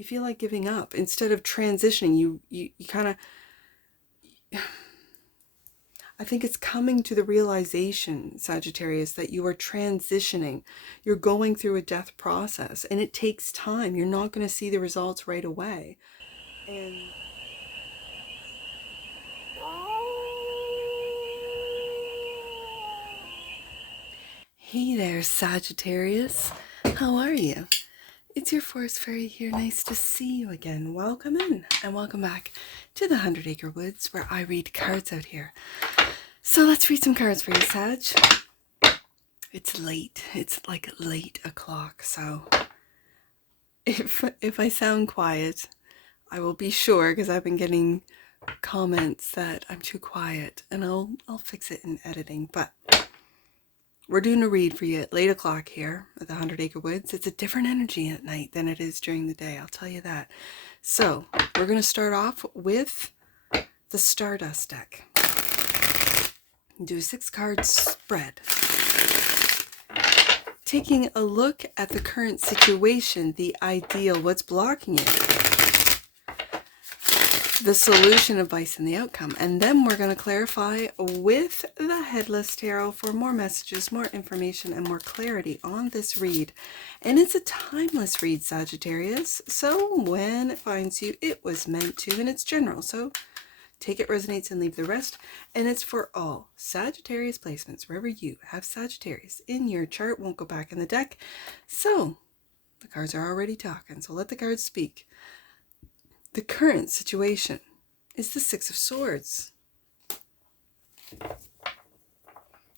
You feel like giving up. Instead of transitioning, you kind of... I think it's coming to the realization, Sagittarius, that you are transitioning. You're going through a death process, and it takes time. You're not going to see the results right away. And hey there, Sagittarius. How are you? It's your forest fairy here. Nice to see you again. Welcome in and welcome back to the 100 Acre Woods, where I read cards out here. So let's read some cards for you, Sag. It's late. It's like late o'clock, so if I sound quiet, I will be sure, because I've been getting comments that I'm too quiet, and I'll fix it in editing. But we're doing a read for you at late o'clock here at the 100 Acre Woods. It's a different energy at night than it is during the day, I'll tell you that. So we're going to start off with the Stardust deck. Do a 6-card spread. Taking a look at the current situation, the ideal, what's blocking it, the solution, advice, and the outcome. And then we're going to clarify with the Headless Tarot for more messages, more information, and more clarity on this read. And it's a timeless read, Sagittarius. So when it finds you, it was meant to, and it's general. So take it, resonates, and leave the rest. And it's for all Sagittarius placements, wherever you have Sagittarius in your chart. Won't go back in the deck. So the cards are already talking, so let the cards speak. The current situation is the 6 of Swords.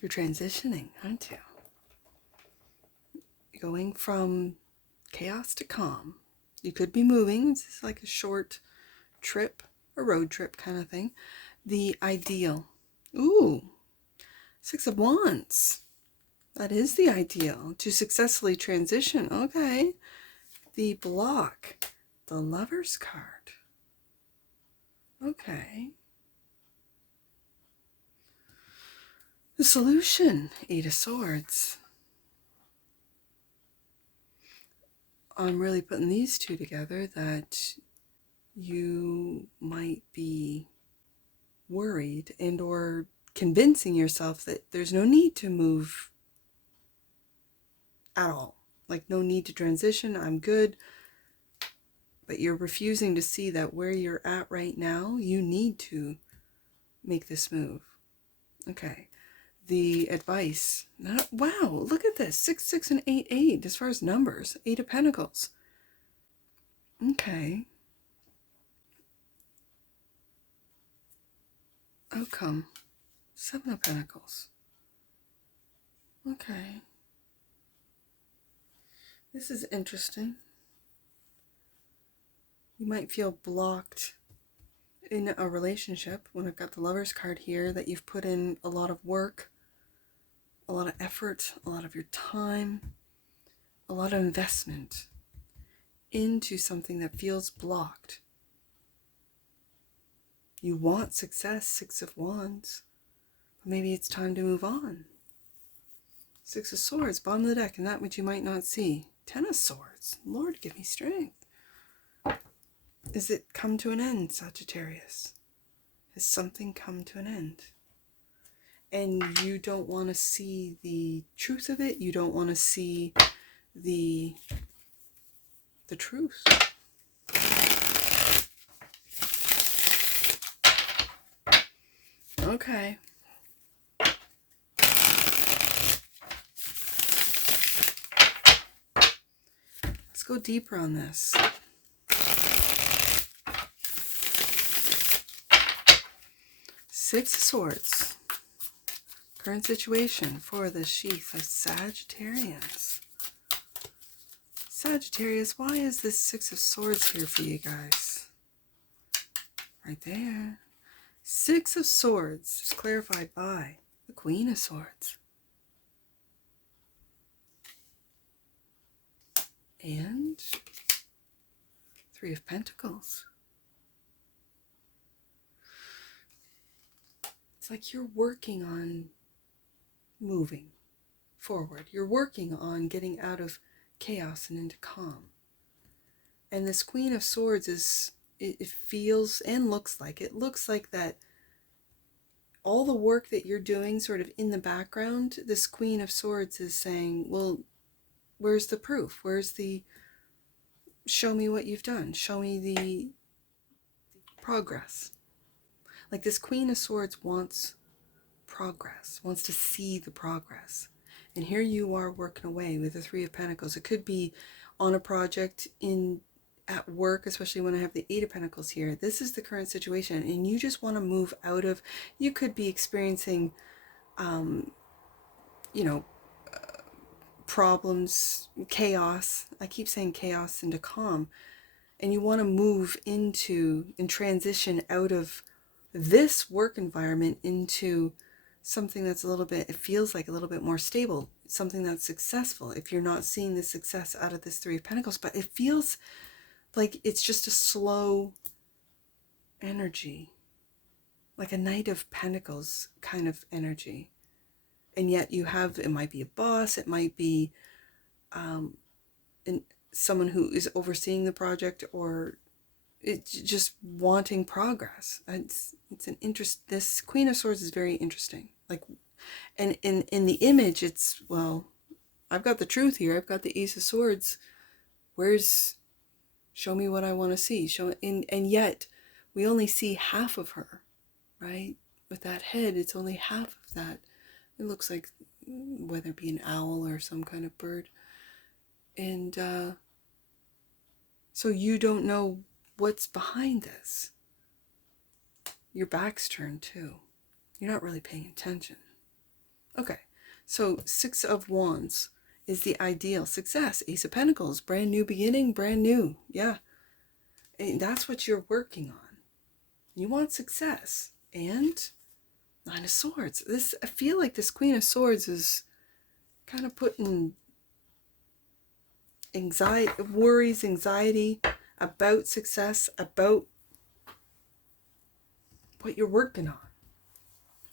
You're transitioning, aren't you? You're going from chaos to calm. You could be moving. This is like a short trip, a road trip kind of thing. The ideal. Ooh, 6 of Wands. That is the ideal, to successfully transition. Okay. The block. The Lover's card. Okay. The solution, 8 of Swords. I'm really putting these two together, that you might be worried and or convincing yourself that there's no need to move at all. Like, no need to transition, I'm good. But you're refusing to see that where you're at right now, you need to make this move. Okay. The advice. Wow, look at this. 6, 6, and 8, 8. As far as numbers, 8 of Pentacles. Okay. Outcome. 7 of Pentacles. Okay. This is interesting. You might feel blocked in a relationship when I've got the Lover's card here, that you've put in a lot of work, a lot of effort, a lot of your time, a lot of investment into something that feels blocked. You want success, 6 of Wands, but maybe it's time to move on. 6 of Swords, bottom of the deck, and that which you might not see. 10 of Swords, Lord, give me strength. Is it come to an end, Sagittarius? Has something come to an end? And you don't want to see the truth of it. You don't want to see the truth. Okay. Let's go deeper on this. 6 of Swords. Current situation for the sheath of Sagittarians. Sagittarius, why is this 6 of Swords here for you guys? Right there. 6 of Swords is clarified by the Queen of Swords. And 3 of Pentacles. It's like you're working on moving forward. You're working on getting out of chaos and into calm. And this Queen of Swords is, it feels and looks like that all the work that you're doing sort of in the background, this Queen of Swords is saying, well, where's the proof? Where's the, show me what you've done. Show me the progress. Like this Queen of Swords wants progress, wants to see the progress. And here you are working away with the Three of Pentacles. It could be on a project, at work, especially when I have the Eight of Pentacles here. This is the current situation, and you just want to move out of, you could be experiencing, you know, problems, chaos. I keep saying chaos into calm. And you want to move into and transition out of this work environment into something that's a little bit, it feels like a little bit more stable, something that's successful. If you're not seeing the success out of this Three of Pentacles, but it feels like it's just a slow energy, like a Knight of Pentacles kind of energy. And yet you have, it might be a boss, it might be someone who is overseeing the project, or it's just wanting progress. It's an interest. This Queen of Swords is very interesting. Like, and in the image, it's, well, I've got the truth here. I've got the Ace of Swords. Where's, show me what I want to see. And yet we only see half of her, right? With that head, it's only half of that. It looks like, whether it be an owl or some kind of bird. And so you don't know what's behind this. Your back's turned too. You're not really paying attention. Okay, so Six of Wands is the ideal success. Ace of Pentacles, brand new beginning, brand new. Yeah, and that's what you're working on. You want success. And Nine of Swords. This, I feel like this Queen of Swords is kind of putting anxiety, worries, anxiety about success, about what you're working on,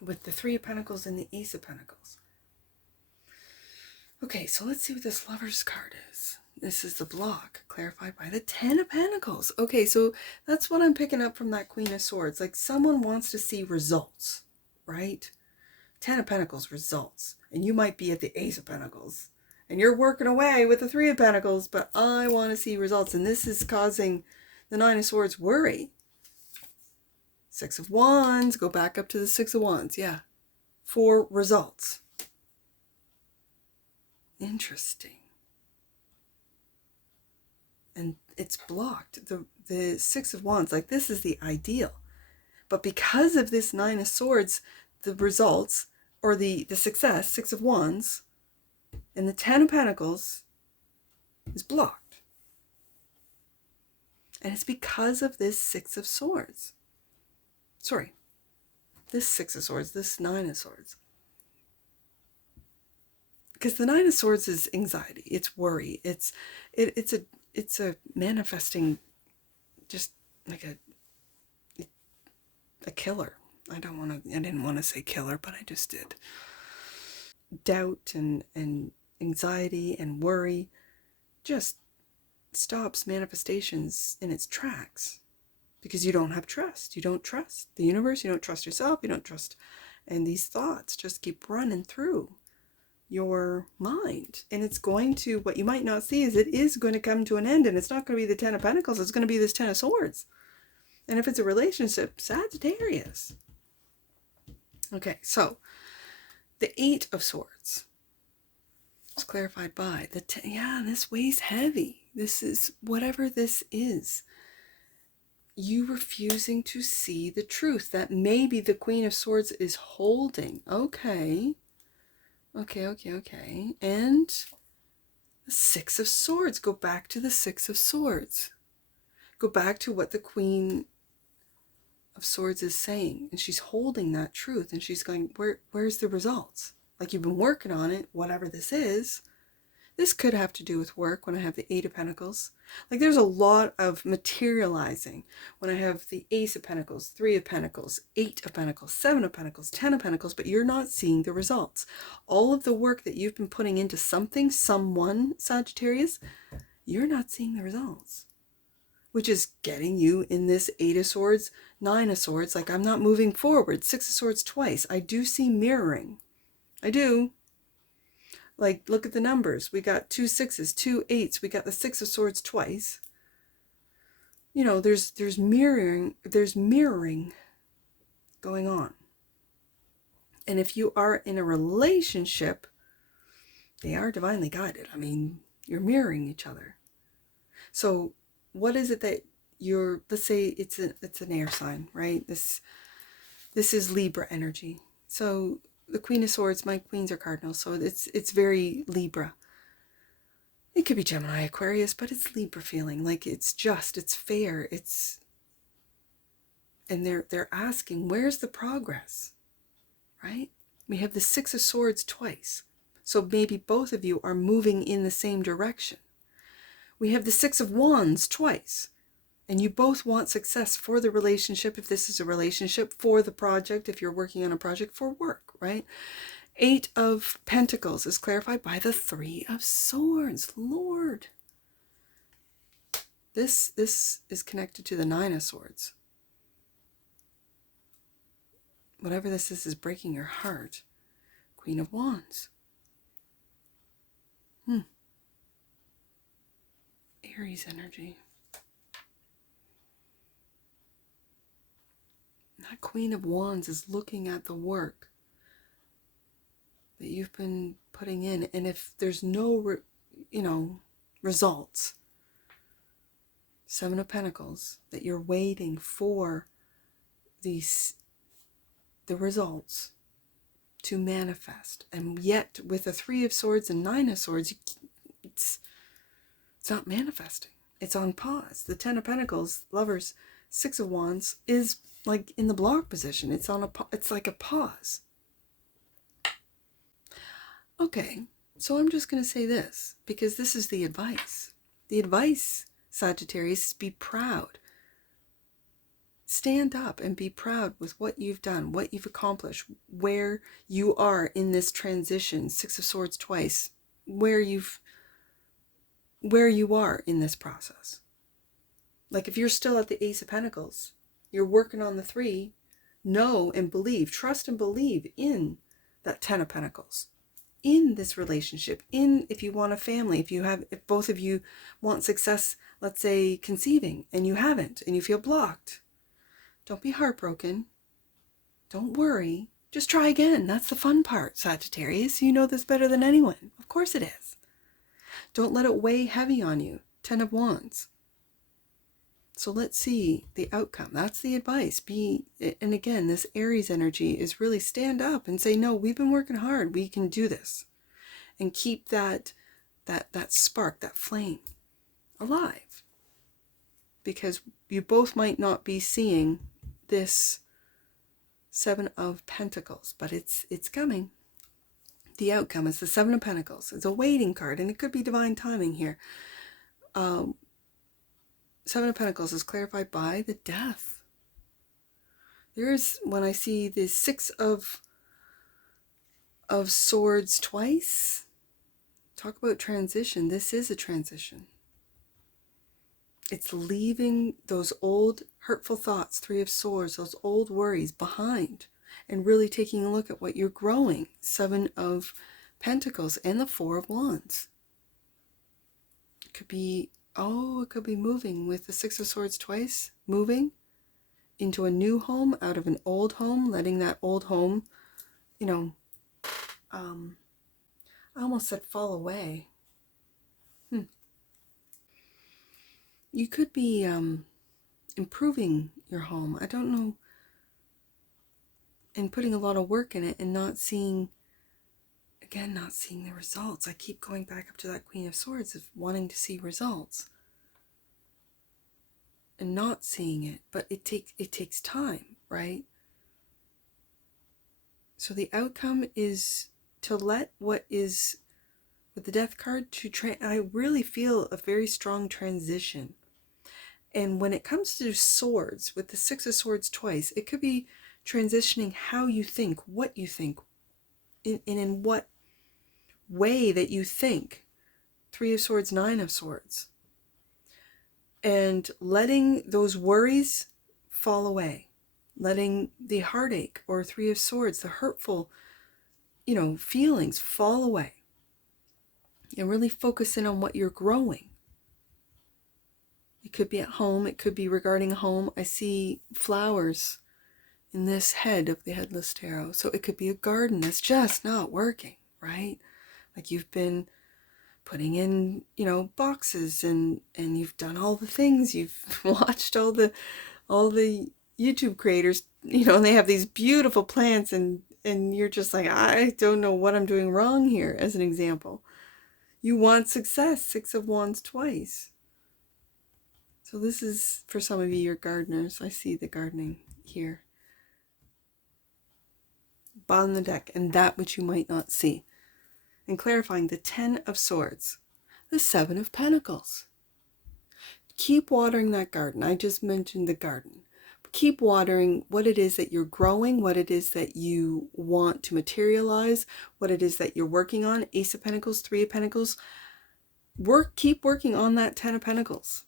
with the Three of Pentacles and the Ace of Pentacles. Okay, so let's see what this Lover's card is. This is the block, clarified by the Ten of Pentacles. Okay, so that's what I'm picking up from that Queen of Swords. Like, someone wants to see results, right? Ten of Pentacles, results. And you might be at the Ace of Pentacles, and you're working away with the Three of Pentacles, but I want to see results. And this is causing the Nine of Swords worry. Six of Wands, go back up to the Six of Wands, yeah. For results. Interesting. And it's blocked. The Six of Wands, like, this is the ideal. But because of this Nine of Swords, the results, or the success, Six of Wands, and the Ten of Pentacles is blocked. And it's because of this Six of Swords. Sorry, this Six of Swords, this Nine of Swords. Because the Nine of Swords is anxiety, it's worry, it's a manifesting, just like a killer. I didn't want to say killer, but I just did. Doubt and anxiety and worry just stops manifestations in its tracks, because you don't have trust. You don't trust the universe, you don't trust yourself, you don't trust, and these thoughts just keep running through your mind. And it's going to, what you might not see is it is going to come to an end, and it's not going to be the Ten of Pentacles, it's going to be this Ten of Swords. And if it's a relationship, Sagittarius. Okay, so the Eight of Swords is clarified by the yeah, this weighs heavy. This is, whatever this is, you refusing to see the truth that maybe the Queen of Swords is holding. Okay. And the Six of Swords. Go back to the Six of Swords. Go back to what the Queen of Swords is saying. And she's holding that truth. And she's going, where's the results? Like, you've been working on it, whatever this is. This could have to do with work when I have the Eight of Pentacles. Like, there's a lot of materializing when I have the Ace of Pentacles, Three of Pentacles, Eight of Pentacles, Seven of Pentacles, Ten of Pentacles, but you're not seeing the results. All of the work that you've been putting into something, someone, Sagittarius, you're not seeing the results. which is getting you in this 8 of Swords, 9 of Swords. Like, I'm not moving forward. 6 of Swords twice. I do see mirroring. I do. Like, look at the numbers. We got 2 6s, 2 8s. We got the 6 of Swords twice. You know, there's mirroring going on. And if you are in a relationship, they are divinely guided. I mean, you're mirroring each other. So what is it that you're, let's say it's an air sign, right? This is Libra energy. So the Queen of Swords, my queens are cardinals, so it's very Libra. It could be Gemini, Aquarius, but it's Libra feeling. Like, it's just, it's fair, and they're asking, where's the progress? Right? We have the 6 of Swords twice. So maybe both of you are moving in the same direction. We have the 6 of Wands twice. And you both want success for the relationship, if this is a relationship, for the project, if you're working on a project, for work, right? 8 of Pentacles is clarified by the 3 of Swords. Lord. This is connected to the 9 of Swords. Whatever this is breaking your heart. Queen of Wands. Aries energy. That Queen of Wands is looking at the work that you've been putting in. And if there's no, results, 7 of Pentacles, that you're waiting for the results to manifest. And yet with the 3 of Swords and 9 of Swords, it's not manifesting. It's on pause. The 10 of Pentacles, Lovers, 6 of Wands is like in the block position. It's like a pause. Okay, so I'm just going to say this, because this is the advice. The advice, Sagittarius, is be proud. Stand up and be proud with what you've done, what you've accomplished, where you are in this transition. 6 of Swords twice, where you are in this process. Like, if you're still at the Ace of Pentacles, you're working on the 3, know and believe, trust and believe in that 10 of Pentacles, in this relationship, if you want a family, if both of you want success, let's say conceiving, and you haven't, and you feel blocked. Don't be heartbroken. Don't worry. Just try again. That's the fun part, Sagittarius. You know this better than anyone. Of course it is. Don't let it weigh heavy on you. 10 of Wands. So let's see the outcome. That's the advice. And again, this Aries energy is really stand up and say, no, we've been working hard. We can do this. And keep that spark, that flame alive. Because you both might not be seeing this 7 of Pentacles, but it's coming. The outcome is the 7 of Pentacles. It's a waiting card, and it could be divine timing here. 7 of Pentacles is clarified by the Death. When I see the 6 of Swords twice, talk about transition. This is a transition. It's leaving those old hurtful thoughts, 3 of Swords, those old worries behind, and really taking a look at what you're growing. 7 of Pentacles and the 4 of Wands. It could be moving with the 6 of Swords twice, moving into a new home out of an old home, letting that old home, I almost said fall away. You could be improving your home. I don't know. And putting a lot of work in it and not seeing the results. I keep going back up to that Queen of Swords of wanting to see results and not seeing it. But it takes time, right? So the outcome is to let what is with the Death card I really feel a very strong transition. And when it comes to swords, with the 6 of Swords twice, it could be transitioning how you think, what you think, in what way that you think. 3 of Swords, 9 of Swords. and letting those worries fall away, letting the heartache or Three of Swords, the hurtful, feelings fall away, and really focus in on what you're growing. It could be at home. It could be regarding home. I see flowers in this head of the Headless Tarot. So it could be a garden that's just not working, right? Like you've been putting in, boxes and you've done all the things. You've watched all the YouTube creators, and they have these beautiful plants and you're just like, I don't know what I'm doing wrong here, as an example. You want success, Six of Wands twice. So this is, for some of you, you're gardeners. I see the gardening here. Bottom of the deck, and that which you might not see. And clarifying the Ten of Swords, the Seven of Pentacles. Keep watering that garden. I just mentioned the garden. Keep watering what it is that you're growing, what it is that you want to materialize, what it is that you're working on. Ace of Pentacles, Three of Pentacles. Keep working on that Ten of Pentacles.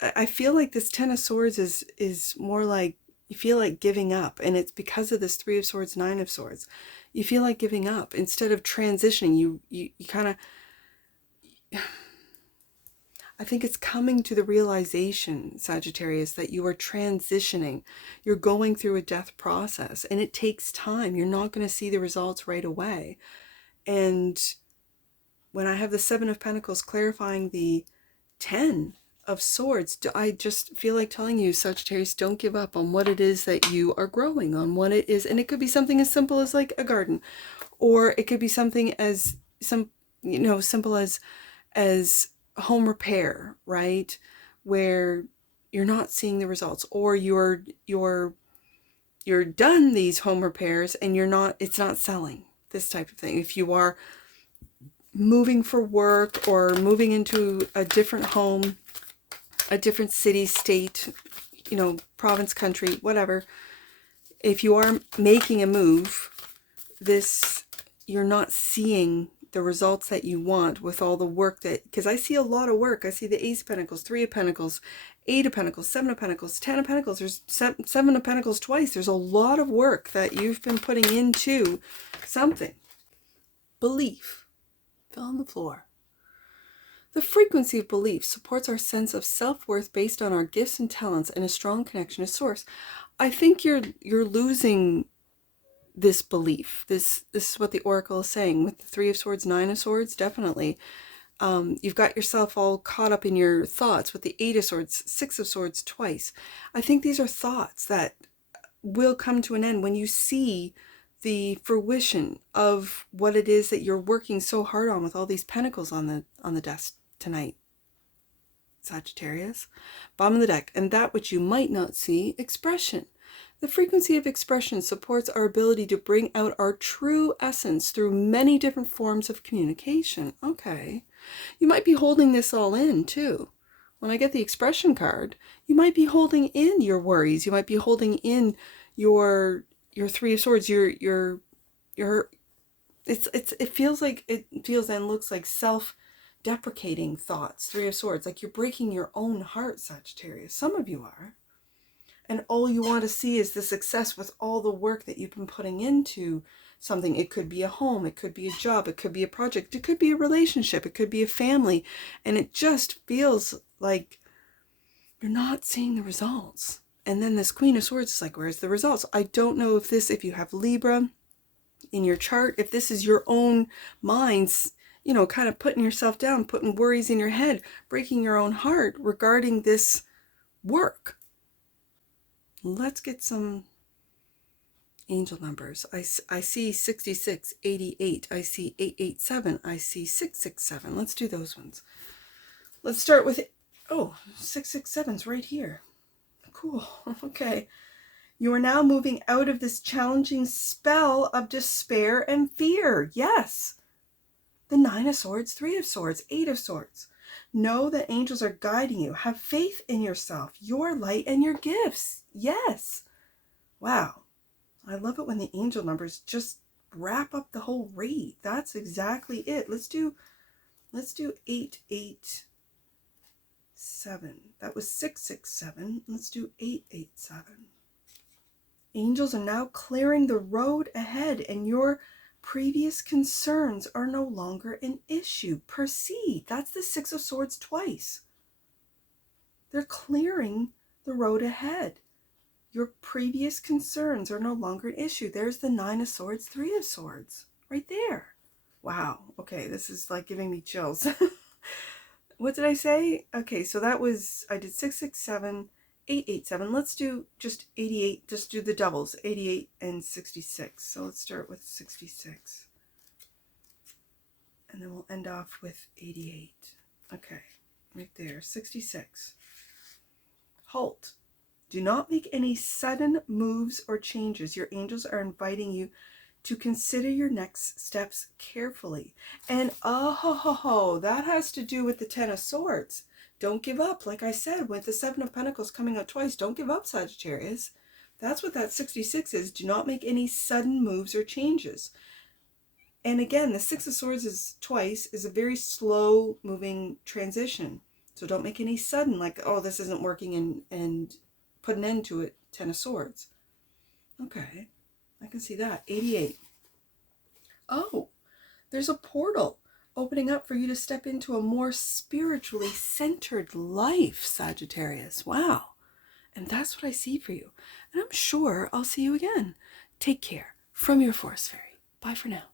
I feel like this Ten of Swords is more like you feel like giving up, and it's because of this Three of Swords, Nine of Swords. You feel like giving up instead of transitioning. You kind of, I think it's coming to the realization, Sagittarius, that you are transitioning. You're going through a death process, and it takes time. You're not going to see the results right away. And when I have the Seven of Pentacles clarifying the Ten of Swords, I just feel like telling you, Sagittarius, don't give up on what it is that you are growing, on what it is. And it could be something as simple as like a garden, or it could be something as simple as home repair, right? Where you're not seeing the results, or you're done these home repairs and it's not selling, this type of thing. If you are moving for work or moving into a different home, a different city, state, province, country, whatever. If you are making a move, you're not seeing the results that you want with all the work because I see a lot of work. I see the Ace of Pentacles, Three of Pentacles, Eight of Pentacles, Seven of Pentacles, Ten of Pentacles. There's Seven of Pentacles twice. There's a lot of work that you've been putting into something. Belief. Fell on the floor. The frequency of belief supports our sense of self-worth based on our gifts and talents and a strong connection to source. I think you're losing this belief. This is what the Oracle is saying with the Three of Swords, Nine of Swords, definitely. You've got yourself all caught up in your thoughts with the Eight of Swords, Six of Swords twice. I think these are thoughts that will come to an end when you see the fruition of what it is that you're working so hard on with all these pentacles on the desk tonight, Sagittarius. Bottom of the deck, and that which you might not see, expression. The frequency of expression supports our ability to bring out our true essence through many different forms of communication. Okay. You might be holding this all in too. When I get the expression card, you might be holding in your worries. You might be holding in your Three of Swords, it feels and looks like self-deprecating thoughts. Three of Swords, like you're breaking your own heart, Sagittarius. Some of you are. And all you want to see is the success with all the work that you've been putting into something. It could be a home, it could be a job, it could be a project, it could be a relationship, it could be a family. And it just feels like you're not seeing the results. And then this Queen of Swords is like, where's the results? I don't know if you have Libra in your chart, if this is your own minds, kind of putting yourself down, putting worries in your head, breaking your own heart regarding this work. Let's get some angel numbers. I see 66, 88. I see 887. I see 667. Let's do those ones. Let's start with, 667's right here. Cool. Okay. You are now moving out of this challenging spell of despair and fear. Yes. The Nine of Swords, Three of Swords, Eight of Swords. Know that angels are guiding you. Have faith in yourself, your light, and your gifts. Yes. Wow. I love it when the angel numbers just wrap up the whole read. That's exactly it. Let's do 887. 7. That was 667. Let's do 887. Angels are now clearing the road ahead, and your previous concerns are no longer an issue. Proceed. That's the 6 of Swords twice. They're clearing the road ahead. Your previous concerns are no longer an issue. There's the 9 of Swords, 3 of Swords. Right there. Wow. Okay, this is like giving me chills. What did I say? Okay, so that was, I did 667, 887. Let's do just 88. Just do the doubles, 88 and 66. So let's start with 66. And then we'll end off with 88. Okay, right there, 66. Halt. Do not make any sudden moves or changes. Your angels are inviting you to consider your next steps carefully. And that has to do with the 10 of Swords. Don't give up. Like I said, with the 7 of Pentacles coming out twice, don't give up, Sagittarius. That's what that 66 is. Do not make any sudden moves or changes. And again, the 6 of Swords is twice, is a very slow moving transition. So don't make any sudden, like, oh, this isn't working, and put an end to it, 10 of Swords. Okay, I can see that. 88. Oh, there's a portal opening up for you to step into a more spiritually centered life, Sagittarius. Wow. And that's what I see for you. And I'm sure I'll see you again. Take care. From your Forest Fairy. Bye for now.